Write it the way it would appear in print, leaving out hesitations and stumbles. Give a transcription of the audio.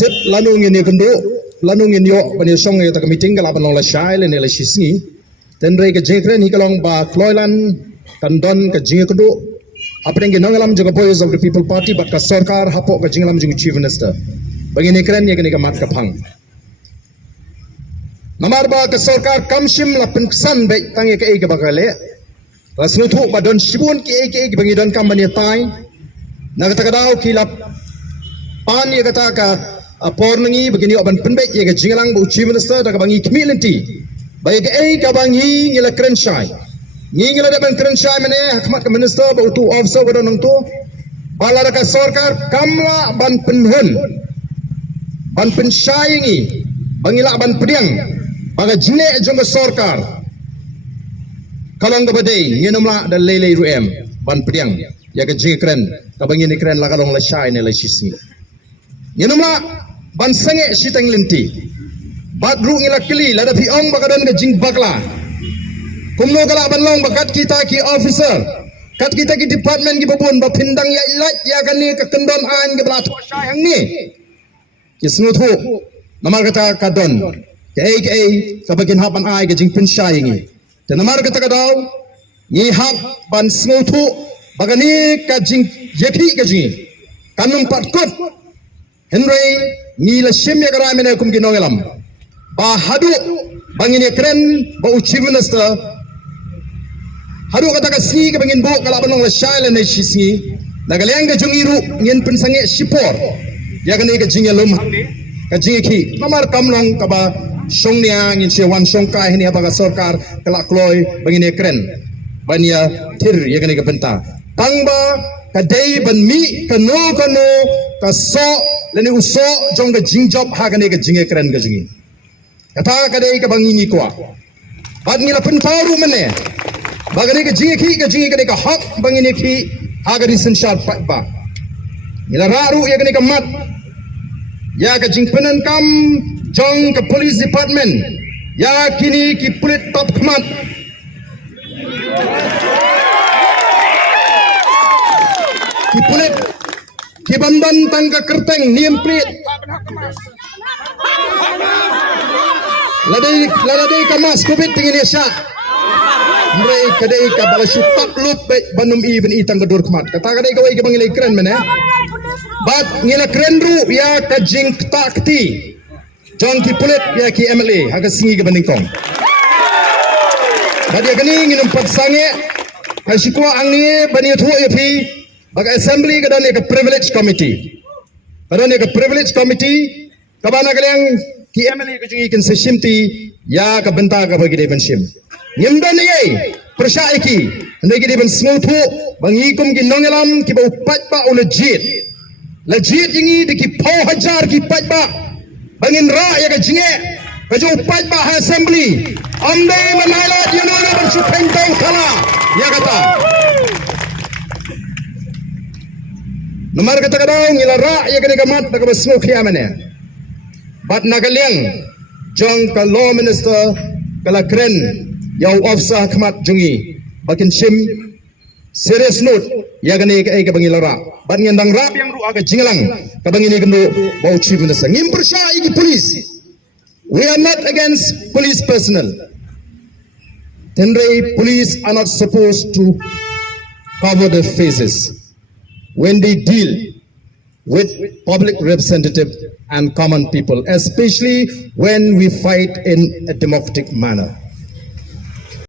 tip lanung ini kendo lanung ini yo bani song ya tak meeting kala banong la shai le ne la shisni tenre ke jekre ni kalong ba kloilan tandon ke jing kendo apeng nong alam juga boys of the people party but ka sarkar hapo ka jing alam jing chief minister bangini kren ye ke mat ka phang namar ba ka sarkar kamshim la pensan be tangi ke ke bakale rasnu thu ba don shibun ke bangi don kam bani tai nagtakadaw kilap pan ye kata ka pornangi begini oban penbek ye ke jingalang bu chief minister da bangi community baik ka bangi ngila krenshai ngila da ban krenshai mane hakmat ka minister bu tu officer ko nang tu bala ka sarkar kamla ban penhun ban penshai ngi bangila ban pediang baga jine jong ka sarkar kalong ka badai ngenumla da lele ruem ban pediang ya ke jikren ka bangi ni kren la kalong la shai ne la shisni Yenumla ban sange sitang linti bat ru ngila kili lada pi ong bakadan ke jing bakla kumno kala ban long bakat kita ki officer kat kita ki department ki babun ba pindang ya ilat ya kan ni ke kendon an ke bala to sayang ni kisnu thu namar kata kadon ke ka bagin hapan ai ke jing pin shai ngi te namar kata kadaw ni hap ban snu thu bagani ka jing yepi ke jing kanum pat kot Henry ngila shimya karamene kum ginongelam ba hadu bangini kren ba chief minister hadu kata ka si ka bangin bo kala banong la shaila ne shisi nagaleng ga jungiru ngin pensange sipor ya kan ka jingelum ka jingki kamar kamlong ka ba songnya ngin se wan songka hini ba ka sarkar kala kloy bangini kren banya tir ya kan ka benta tangba ka dei ban mi ka no ka so leni uso jong ga jingjob ha ga ne ga jinge kren ga jingi kata ka dei ka bangingi kwa bad ngila pen paru mene bagane ga jingi ka ne ka hak bangini ki ha ga risen sharp ba ngila raru ya ga ne ka mat ya ga jing penan kam jong ka police department ya kini ki pulit top kmat ki pulit ki bandan tangka kerteng niem prit ladai kamas kubit tingin yasya mereka kadai ka bala syutak lut banum ibn itang gadur kmat kata kadai kawai ka bangilay kren mene bat ngila kren ru ya ka jing takti jong ki pulit ya ki MLA haga singi ka banding kong bat ya kani nginum patsange hasikwa angni bani thuwa ya pi baga assembly kadane ka privilege committee kadane ka privilege committee kabana kalyang ki MLA ka jungi kan seshimti ya ka benta ka bagi de benshim nyimdan ye persya iki ndai ki de ben smuthu bangi kum ki nongelam ki ba upat ba legit ingi de ki pau hajar ki pat ba bangin ra ya ka jinge ka jo upat ba assembly amdai manala yunona bersupeng tau khala ya kata Nomor kata kadang ngila ra ya kene kamat nak besmo kiamane. Bat nagaliang jong ka law minister kala kren yau ofsa kamat jungi bakin sim serious note ya kene ka bangila ra. Bat ngendang ra yang ru aga jingalang ka bangini kendo bau chief minister ngim bersya iki police. We are not against police personnel. Tenre police are not supposed to cover their faces when they deal with public representatives and common people, especially when we fight in a democratic manner.